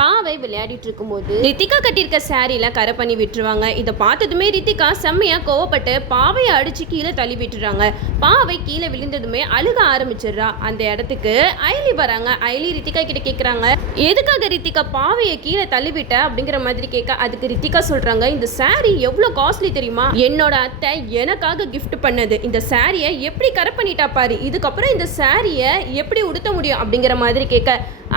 பாவை விளையாடிட்டு இருக்கும்போது ரித்திகா கட்டியிருக்க சாரியில கரை பண்ணி விட்டுருவாங்க. இதை பார்த்ததுமே ரித்திகா செம்மையா கோவப்பட்டு பாவையை அடிச்சு கீழே தள்ளி விட்டுறாங்க. பாவை கீழே விழுந்ததுமே அழுக ஆரம்பிச்சிடுறா. அந்த இடத்துக்கு ஐலி வராங்க. ஐலி ரித்திகா கிட்ட கேட்குறாங்க எதுக்காக ரித்திகா பாவையை கீழே தள்ளி விட்ட? அப்படிங்கிற மாதிரி கேட்க அதுக்கு ரித்திகா சொல்றாங்க இந்த saree எவ்வளோ காஸ்ட்லி தெரியுமா? என்னோட அத்தை எனக்காக கிஃப்ட் பண்ணது. இந்த சாரியை எப்படி கரை பண்ணிட்டா பாரு. இதுக்கப்புறம் இந்த சாரியை எப்படி உடுத்த முடியும்? அப்படிங்கிற மாதிரி கேட்க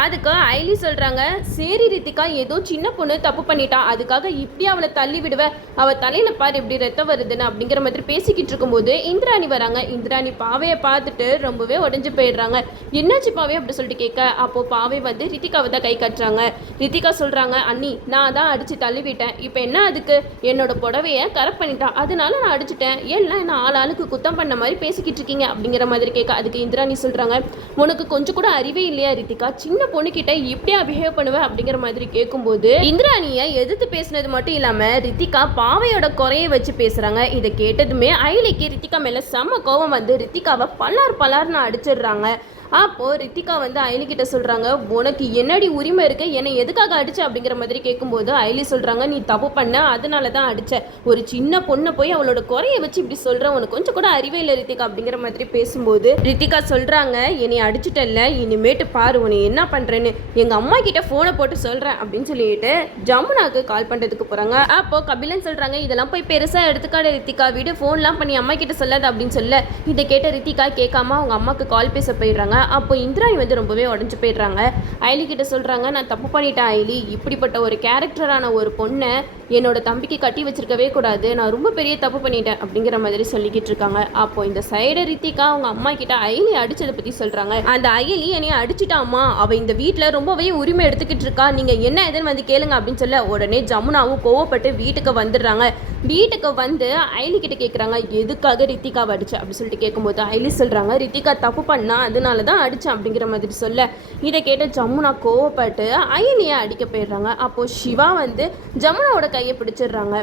அதுக்கு ஐலி சொல்கிறாங்க சரி ரித்திகா ஏதோ சின்ன பொண்ணு தப்பு பண்ணிட்டா அதுக்காக இப்படி அவளை தள்ளி விடுவ? அவள் தலையில் பாரு இப்படி ரத்தம் வருதுன்னு அப்படிங்கிற மாதிரி பேசிக்கிட்டு இருக்கும்போது இந்திராணி வராங்க. இந்திராணி பாவையை பார்த்துட்டு ரொம்பவே உடஞ்சி போயிடுறாங்க. என்னாச்சு பாவை? அப்படி சொல்லிட்டு கேட்க அப்போது பாவை வந்து ரித்திகாவை தான் கை கட்டுறாங்க. ரித்திகா சொல்கிறாங்க அண்ணி நான் தான் அடித்து தள்ளிவிட்டேன். இப்போ என்ன அதுக்கு? என்னோட புடவைய கரெக்ட் பண்ணிட்டான் அதனால நான் அடிச்சிட்டேன். எல்லாம் என்ன ஆள் ஆளுக்கு குத்தம் பண்ண மாதிரி பேசிக்கிட்டு இருக்கீங்க? அப்படிங்கிற மாதிரி கேட்க அதுக்கு இந்திராணி சொல்கிறாங்க உனக்கு கொஞ்சம் கூட அறிவே இல்லையா ரித்திகா? சின்ன பொண்ணுகிட்ட இப்படியா பிஹேவ் பண்ணுவ அப்படிங்கிற மாதிரி கேட்கும்போது இந்திராணியை எதிர்த்து பேசுனது மட்டும் இல்லாம ரித்திகா பாவையோட குறைய வச்சு பேசுறாங்க. இதை கேட்டதுமே ஐலிக்கு ரித்திகா மேல செம்ம கோவம் வந்து ரித்திகாவை பல்லார் பல்லார்னு அடிச்சிடுறாங்க. அப்போது ரித்திகா வந்து ஐலி கிட்ட சொல்கிறாங்க உனக்கு என்னடி உரிமை இருக்கு? என்னை எதுக்காக அடிச்ச? அப்படிங்கிற மாதிரி கேட்கும்போது ஐலி சொல்கிறாங்க நீ தப்பு பண்ண அதனால தான் அடிச்ச. ஒரு சின்ன பொண்ணை போய் அவளோட குறைய வச்சு இப்படி சொல்கிற உனக்கு கொஞ்சம் கூட அறிவே இல்லை ரித்திகா அப்படிங்கிற மாதிரி பேசும்போது ரித்திகா சொல்கிறாங்க என்னை அடிச்சிட்டல்ல இனிமேட்டு பாரு உன்னை என்ன பண்ணுறேன்னு எங்கள் அம்மா கிட்ட ஃபோனை போட்டு சொல்கிறேன் அப்படின்னு சொல்லிட்டு ஜமுனாக்கு கால் பண்ணுறதுக்கு போகிறாங்க அப்போ கபிலன் சொல்கிறாங்க இதெல்லாம் போய் பெருசாக எடுத்துக்காடு ரித்திகா வீடு ஃபோன்லாம் பண்ணி அம்மா கிட்ட சொல்லாது அப்படின்னு சொல்ல இதை கேட்ட ரித்திகா கேட்காம அவங்க அம்மாவுக்கு கால் பேச போயிடுறாங்க. அப்போ இந்திராணி வந்து ரொம்பவே உடஞ்சு போயிடுறாங்க. ஐலி கிட்ட சொல்கிறாங்க நான் தப்பு பண்ணிட்டேன் ஐலி. இப்படிப்பட்ட ஒரு கேரக்டரான ஒரு பொண்ணை என்னோட தம்பிக்கு கட்டி வச்சிருக்கவே கூடாது. நான் ரொம்ப பெரிய தப்பு பண்ணிட்டேன். அப்படிங்கிற மாதிரி சொல்லிக்கிட்டு இருக்காங்க. அப்போ இந்த சைடு ரித்திகா அவங்க அம்மா கிட்ட அயலி அடிச்சதை பத்தி சொல்றாங்க. அந்த அயலி என்னைய அடிச்சிட்டாமா அவ இந்த வீட்டில் ரொம்பவே உரிமை எடுத்துக்கிட்டு இருக்கா. நீங்க என்ன எதுன்னு வந்து கேளுங்க அப்படின்னு சொல்ல உடனே ஜமுனாவும் கோவப்பட்டு வீட்டுக்கு வந்துடுறாங்க. வீட்டுக்கு வந்து ஐலி கிட்ட கேட்குறாங்க எதுக்காக ரித்திகாவை அடிச்சு? அப்படின்னு சொல்லிட்டு கேட்கும்போது ஐலி சொல்றாங்க ரித்திகா தப்பு பண்ணா அதனால தான் அடிச்சேன் அப்படிங்கிற மாதிரி சொல்ல. இதை கேட்ட ஜமுனா கோவப்பட்டு அயனியை அடிக்க போயிடுறாங்க. அப்போது சிவா வந்து ஜமுனாவோட கையை பிடிச்சிடுறாங்க.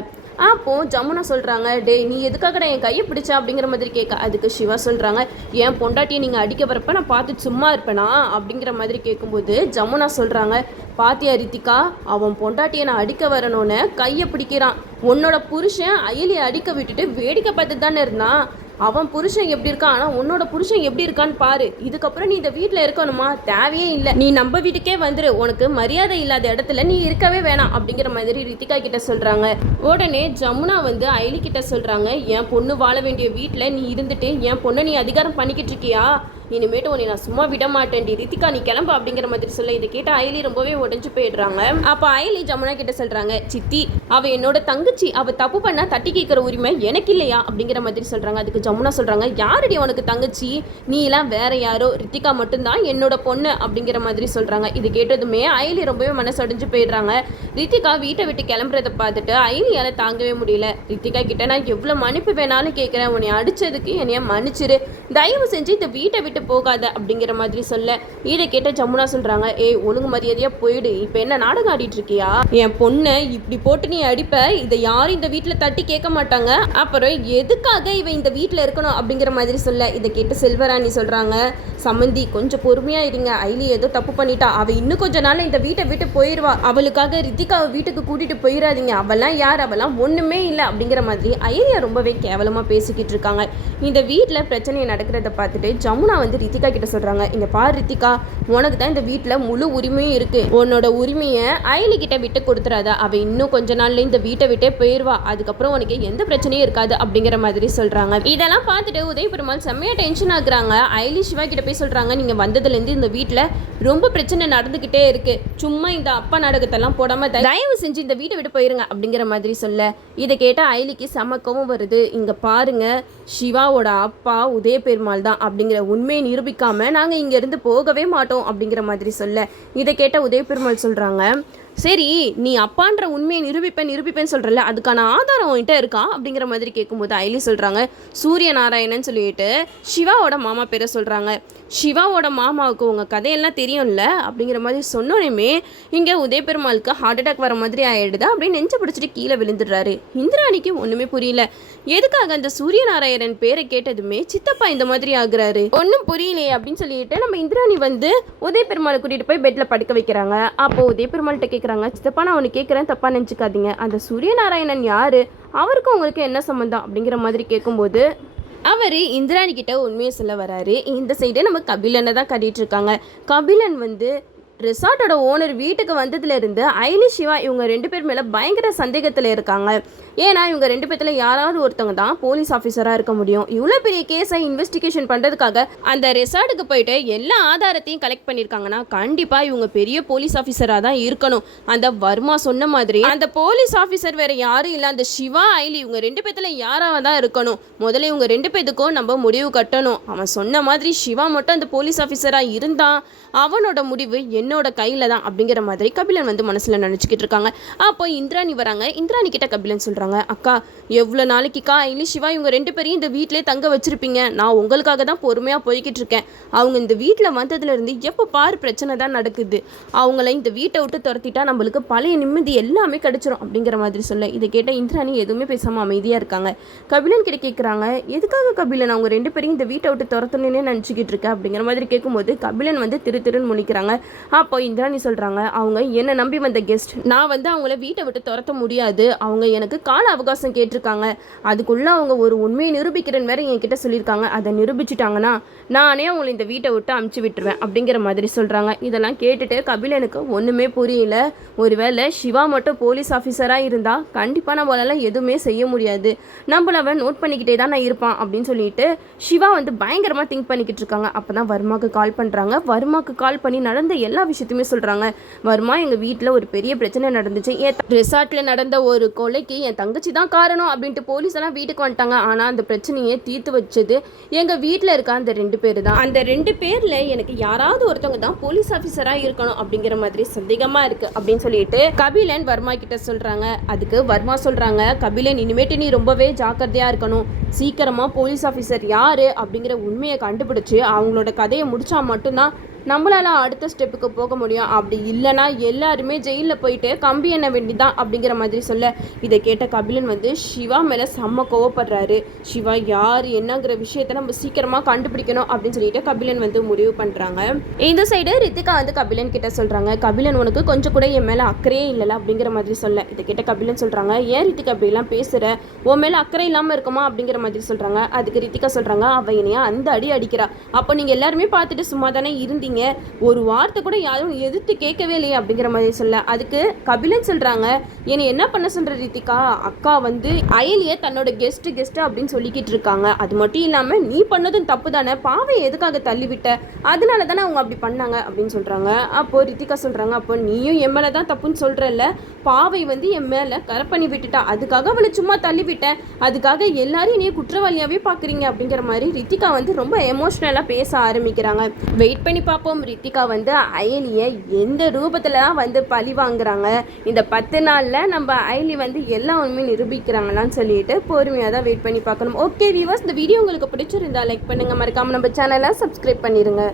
அப்போது ஜமுனா சொல்கிறாங்க டேய் நீ எதுக்காகடா என் கையை பிடிச்ச? அப்படிங்கிற மாதிரி கேட்க அதுக்கு சிவா சொல்கிறாங்க என் பொண்டாட்டியை நீங்கள் அடிக்க வரப்ப நான் பார்த்து சும்மா இருப்பேனா? அப்படிங்கிற மாதிரி கேட்கும்போது ஜமுனா சொல்கிறாங்க பாத்தியா ரித்திகா அவன் பொண்டாட்டியை நான் அடிக்க வரணும்னு கையை பிடிக்கிறான். உன்னோட புருஷன் அயலியை அடிக்க விட்டுட்டு வேடிக்கை பார்த்து தானே இருந்தான். அவன் புருஷன் எப்படி இருக்கான் ஆனால் உன்னோட புருஷன் எப்படி இருக்கான்னு பாரு. இதுக்கப்புறம் நீ இந்த வீட்டில் இருக்கணுமா? தேவையே இல்லை. நீ நம்ம வீட்டுக்கே வந்துரு. உனக்கு மரியாதை இல்லாத இடத்துல நீ இருக்கவே வேணாம் அப்படிங்கிற மாதிரி ரித்திகா கிட்ட சொல்கிறாங்க உடனே ஜமுனா வந்து ஐலி கிட்ட சொல்கிறாங்க என் பொண்ணு வாழ வேண்டிய வீட்டில் நீ இருந்துட்டு என் பொண்ணை நீ அதிகாரம் பண்ணிக்கிட்டு இருக்கியா? இனிமேட்டு உன்னை நான் சும்மா விட மாட்டேன்டி ரித்திகா நீ கிளம்பு அப்படிங்கிற மாதிரி சொல்ல. இதை கேட்டு அயலி ரொம்பவே உடஞ்சு போயிடுறாங்க. அப்போ அயலி ஜமுனா கிட்ட சொல்றாங்க சித்தி அவ என்னோட தங்கச்சி. அவ தப்பு பண்ணா தட்டி கேட்கிற உரிமை எனக்கு இல்லையா? அப்படிங்கிற மாதிரி சொல்றாங்க. அதுக்கு ஜமுனா சொல்றாங்க யாருடைய உனக்கு தங்கச்சி? நீ எல்லாம் வேற யாரோ? ரித்திகா மட்டும்தான் என்னோட பொண்ணு. அப்படிங்கிற மாதிரி சொல்றாங்க. இது கேட்டதுமே அயலி ரொம்பவே மனசடைஞ்சு போயிடுறாங்க. ரித்திகா வீட்டை விட்டு கிளம்புறத பார்த்துட்டு ஐலியால தாங்கவே முடியல. ரித்திகா கிட்ட நான் எவ்வளவு மன்னிப்பு வேணாலும் கேட்கிறேன் உன்னை அடிச்சதுக்கு என்னைய மன்னிச்சிரு. தயவு செஞ்சு இந்த வீட்டை விட்டு போகாத அப்படிங்கிற மாதிரி சொல்ல இதை கேட்ட ஜமுனா சொல்றாங்க ஏய் ஒழுங்கு மரியாதையா போயிடு. இப்போ என்ன நாடகம் ஆடிட்டு இருக்கியா? என் பொண்ணை இப்படி போட்டு நீ அடிப்ப. இதை யாரும் இந்த வீட்டில் தட்டி கேட்க மாட்டாங்க. அப்புறம் எதுக்காக இவ இந்த வீட்டில் இருக்கணும்? அப்படிங்கிற மாதிரி சொல்ல இதை கேட்டு செல்வராணி சொல்றாங்க சம்மந்தி கொஞ்சம் பொறுமையா இருங்க. ஐலி ஏதோ தப்பு பண்ணிட்டா. அவ இன்னும் கொஞ்ச நாள் இந்த வீட்டை விட்டு போயிடுவா அவளுக்காக ரித்திகாவை வீட்டுக்கு கூட்டிட்டு போயிடாதீங்க அவெல்லாம் யார்? அவெல்லாம் ஒண்ணுமே இல்லை அப்படிங்கிற மாதிரி ஐரியா ரொம்பவே கேவலமா பேசிக்கிட்டு இருக்காங்க. இந்த வீட்டில் பிரச்சனை நடக்கிறத பார்த்துட்டு ஜமுனா வந்து ரித்திகா கிட்ட சொல்கிறாங்க இங்கே பார் ரித்திகா உனக்கு தான் இந்த வீட்டில் முழு உரிமையும் இருக்குது உன்னோட உரிமையை அயலி கிட்ட விட்டு கொடுத்துறாத. அவள் இன்னும் கொஞ்ச நாள்ல இந்த வீட்டை விட்டே போயிடுவா அதுக்கப்புறம் உனக்கு எந்த பிரச்சனையும் இருக்காது அப்படிங்கிற மாதிரி சொல்கிறாங்க இதெல்லாம் பார்த்துட்டு உதய பெருமாள் செம்மையாக டென்ஷன் ஆகுறாங்க. அயலி சிவா கிட்ட போய் சொல்கிறாங்க நீங்கள் வந்ததுலேருந்து இந்த வீட்டில் ரொம்ப பிரச்சனை நடந்துக்கிட்டே இருக்கு. சும்மா இந்த அப்பா நாடகத்தெல்லாம் போடாமல் த- தயவு செஞ்சு இந்த வீட்டை விட்டு போயிருங்க அப்படிங்கிற மாதிரி சொல்ல. இதை கேட்டால் அயலிக்கு சமக்கவும் வருது. இங்க பாருங்க சிவாவோட அப்பா உதய பெருமாள் தான் அப்படிங்கிற உண்மையை நிரூபிக்காம நாங்க இங்க இருந்து போகவே மாட்டோம் அப்படிங்கிற மாதிரி சொல்ல. இதை கேட்ட உதய பெருமாள் சொல்றாங்க சரி நீ அப்பான்ற உண்மையை நிரூபிப்பேன் நிரூபிப்பேன்னு சொல்கிறல அதுக்கான ஆதாரம் உன்கிட்ட இருக்கா? அப்படிங்கிற மாதிரி கேட்கும்போது ஐலி சொல்கிறாங்க சூரிய நாராயணன் சொல்லிட்டு சிவாவோட மாமா பேரை சொல்கிறாங்க சிவாவோட மாமாவுக்கு உங்கள் கதையெல்லாம் தெரியும்ல? அப்படிங்கிற மாதிரி சொன்னோனையுமே இங்கே உதய பெருமாளுக்கு ஹார்ட் அட்டாக் வர மாதிரி ஆகிடுதா அப்படின்னு நெஞ்ச பிடிச்சிட்டு கீழே விழுந்துடுறாரு. இந்திராணிக்கு ஒன்றுமே புரியல. எதுக்காக அந்த சூரிய நாராயணன் பேரை கேட்டதுமே சித்தப்பா இந்த மாதிரி ஆகுறாரு. ஒன்றும் புரியலையே அப்படின்னு சொல்லிட்டு நம்ம இந்திராணி வந்து உதய பெருமாளை கூட்டிகிட்டு போய் பெட்டில் படுக்க வைக்கிறாங்க. அப்போ உதய பெருமாள்கிட்ட கேட்குறாங்க சித்தப்பா நான் ஒன்று கேட்குறேன் தப்பாக நினச்சிக்காதீங்க. அந்த சூரிய நாராயணன் யாரு? அவருக்கும் உங்களுக்கு என்ன சம்மந்தம் அப்படிங்கிற மாதிரி கேட்கும்போது அவர் இந்திராணி கிட்ட உண்மையை சொல்ல வராரு. இந்த சைடே நம்ம கபிலனை தான் கட்டிகிட்டு இருக்காங்க. கபிலன் வந்து ரிசார்ட்டோட ஓனர் வீட்டுக்கு வந்ததுலேருந்து ஐலி சிவா இவங்க ரெண்டு பேர் மேலே பயங்கர சந்தேகத்தில் இருக்காங்க. ஏன்னா இவங்க ரெண்டு பேர்த்தில் யாராவது ஒருத்தவங்க தான் போலீஸ் ஆஃபீஸராக இருக்க முடியும். இவ்வளோ பெரிய கேஸை இன்வெஸ்டிகேஷன் பண்ணுறதுக்காக அந்த ரெசார்ட்டுக்கு போயிட்டு எல்லா ஆதாரத்தையும் கலெக்ட் பண்ணியிருக்காங்கன்னா கண்டிப்பாக இவங்க பெரிய போலீஸ் ஆஃபீஸராக தான் இருக்கணும். அந்த வர்மா சொன்ன மாதிரி அந்த போலீஸ் ஆஃபீஸர் வேறு யாரும் இல்லை. அந்த சிவா ஐலி இவங்க ரெண்டு பேர்த்தில் யாராக தான் இருக்கணும். முதல்ல இவங்க ரெண்டு பேத்துக்கும் நம்ம முடிவு கட்டணும். அவன் சொன்ன மாதிரி சிவா மட்டும் அந்த போலீஸ் ஆஃபீஸராக இருந்தான் அவனோட முடிவு என்ன என்னோட கையில் தான் அப்படிங்கிற மாதிரி கபிலன் வந்து மனசில் நினச்சிக்கிட்டு இருக்காங்க. அப்போ இந்திராணி வராங்க. இந்திராணி கிட்ட கபிலன் சொல்கிறாங்க அக்கா எவ்வளோ நாளைக்குக்கா ஐலி சிவா இவங்க ரெண்டு பேரையும் இந்த வீட்டிலே தங்க வச்சிருப்பீங்க. நான் உங்களுக்காக தான் பொறுமையாக போய்கிட்டு இருக்கேன். அவங்க இந்த வீட்டில் வந்ததுலேருந்து எப்போ பாரு பிரச்சனை தான் நடக்குது. அவங்கள இந்த வீட்டை விட்டு துரத்திட்டா நம்மளுக்கு பழைய நிம்மதி எல்லாமே கிடச்சிரும் அப்படிங்கிற மாதிரி சொல்ல இதை கேட்ட இந்திராணி எதுவுமே பேசாமல் அமைதியாக இருக்காங்க. கபிலன் கிட்ட கேட்குறாங்க எதுக்காக கபிலன்? அவங்க ரெண்டு பேரையும் இந்த வீட்டை விட்டு துரத்தணுன்னே நினச்சிக்கிட்டு இருக்க? அப்படிங்கிற மாதிரி கேட்கும்போது கபிலன் வந்து திரு திருன்னு முழிக்கிறாங்க. அப்போ இந்திராணி சொல்கிறாங்க அவங்க என்னை நம்பி வந்த கெஸ்ட் நான் வந்து அவங்கள வீட்டை விட்டு துரத்த முடியாது. அவங்க எனக்கு கால அவகாசம் கேட்டிருக்காங்க. அதுக்குள்ளே அவங்க ஒரு உண்மையை நிரூபிக்கிறேன்னு வேற என்கிட்ட சொல்லியிருக்காங்க. அதை நிரூபிச்சிட்டாங்கன்னா நானே அவங்கள இந்த வீட்டை விட்டு அமுச்சு விட்டுருவேன் அப்படிங்கிற மாதிரி சொல்கிறாங்க இதெல்லாம் கேட்டுட்டு கபிலனுக்கு ஒன்றுமே புரியல. ஒருவேளை சிவா மட்டும் போலீஸ் ஆஃபீஸராக இருந்தால் கண்டிப்பாக நம்மளால எதுவுமே செய்ய முடியாது. நம்மள அவன் நோட் பண்ணிக்கிட்டே தான் நான் இருப்பான் அப்படின்னு சொல்லிட்டு சிவா வந்து பயங்கரமாக திங்க் பண்ணிக்கிட்டு இருக்காங்க. அப்போ தான் வர்மாவுக்கு கால் பண்ணுறாங்க வர்மாவுக்கு கால் பண்ணி நடந்த எல்லா விஷயத்தையுமே சொல்கிறாங்க வர்மா எங்கள் வீட்டில் ஒரு பெரிய பிரச்சனை நடந்துச்சு. என் ரிசார்ட்டில் நடந்த ஒரு கொலைக்கு என் தங்கச்சி தான் காரணம் அப்படின்ட்டு போலீஸ் எல்லாம் வீட்டுக்கு வந்துட்டாங்க. ஆனால் அந்த பிரச்சனையை தீர்த்து வச்சது எங்கள் வீட்டில் இருக்க அந்த ரெண்டு பேர் தான். அந்த ரெண்டு பேரில் எனக்கு யாராவது ஒருத்தவங்க தான் போலீஸ் ஆஃபீஸராக இருக்கணும் அப்படிங்கிற மாதிரி சந்தேகமாக இருக்குது அப்படின்னு சொல்லிட்டு கபிலன் வர்மா கிட்ட சொல்கிறாங்க அதுக்கு வர்மா சொல்கிறாங்க கபிலன் இனிமேட்டு நீ ரொம்பவே ஜாக்கிரதையாக இருக்கணும். சீக்கிரமாக போலீஸ் ஆஃபீஸர் யார்? அப்படிங்கிற உண்மையை கண்டுபிடிச்சு அவங்களோட கதையை முடிச்சா மட்டும்தான் நம்மளால அடுத்த ஸ்டெப்புக்கு போக முடியும். அப்படி இல்லைன்னா எல்லாருமே ஜெயிலில் போயிட்டு கம்பி எண்ண வேண்டிதான் அப்படிங்கிற மாதிரி சொல்ல. இதை கேட்ட கபிலன் வந்து சிவா மேலே செம்ம கோவப்படுறாரு. சிவா யார் என்னங்கிற விஷயத்த நம்ம சீக்கிரமாக கண்டுபிடிக்கணும் அப்படின்னு சொல்லிட்டு கபிலன் வந்து முடிவு பண்ணுறாங்க இந்த சைடு ரித்திகா வந்து கபிலன் கிட்ட சொல்கிறாங்க கபிலன் உனக்கு கொஞ்சம் கூட என் மேலே அக்கறையே இல்லைல்ல அப்படிங்கிற மாதிரி சொல்ல. இதை கேட்ட கபிலன் சொல்கிறாங்க ஏன் ரித்திகா அப்படிலாம் பேசுகிற உன் மேலே அக்கறை இல்லாமல் இருக்குமா? அப்படிங்கிற மாதிரி சொல்கிறாங்க அதுக்கு ரித்திகா சொல்கிறாங்க அவ என்னையா அந்த அடி அடிக்கிறா. அப்போ நீங்கள் எல்லாருமே பார்த்துட்டு சும்மா தானே இருந்தீங்க. ஒரு வார்த்தை கூட யாரும் எதிர்த்து கேட்கவே இல்லையே அப்படிங்கிற மாதிரி சொல்ல. அதுக்கு கபிலன் சொல்கிறாங்க என்னை என்ன பண்ண சொல்கிற ரித்திகா? அக்கா வந்து அயலியை தன்னோட கெஸ்ட்டு கெஸ்ட்டு அப்படின்னு சொல்லிக்கிட்டு இருக்காங்க. அது மட்டும் இல்லாமல் நீ பண்ணதும் தப்பு தானே. பாவை எதுக்காக தள்ளிவிட்ட? அதனால தானே அவங்க அப்படி பண்ணாங்க அப்படின்னு சொல்கிறாங்க அப்போது ரித்திகா சொல்கிறாங்க அப்போ நீயும் என் மேலே தான் தப்புன்னு சொல்கிறல்ல பாவை வந்து என் மேலே கரை பண்ணி விட்டுட்டா. அதுக்காக அவளை சும்மா தள்ளிவிட்டேன் அதுக்காக எல்லாரும் நீ குற்றவாளியாகவே பார்க்குறீங்க அப்படிங்கிற மாதிரி ரித்திகா வந்து ரொம்ப எமோஷ்னலாக பேச ஆரம்பிக்கிறாங்க. வெயிட் பண்ணி பார்ப்போம் ரித்திகா வந்து அயலியை எந்த ரூபத்தில் தான் வந்து பழி வாங்குறாங்க? இந்த பத்து நாளில் நம்ம அயலி வந்து எல்லா உண்மையும் நிரூபிக்கிறாங்களான்னு சொல்லிட்டு பொறுமையாக தான் வெயிட் பண்ணி பார்க்கணும். ஓகே வியூவர்ஸ் இந்த வீடியோ உங்களுக்கு பிடிச்சிருந்தா லைக் பண்ணுங்கள் மறக்காமல் நம்ம சேனலை சப்ஸ்கிரைப் பண்ணிடுங்க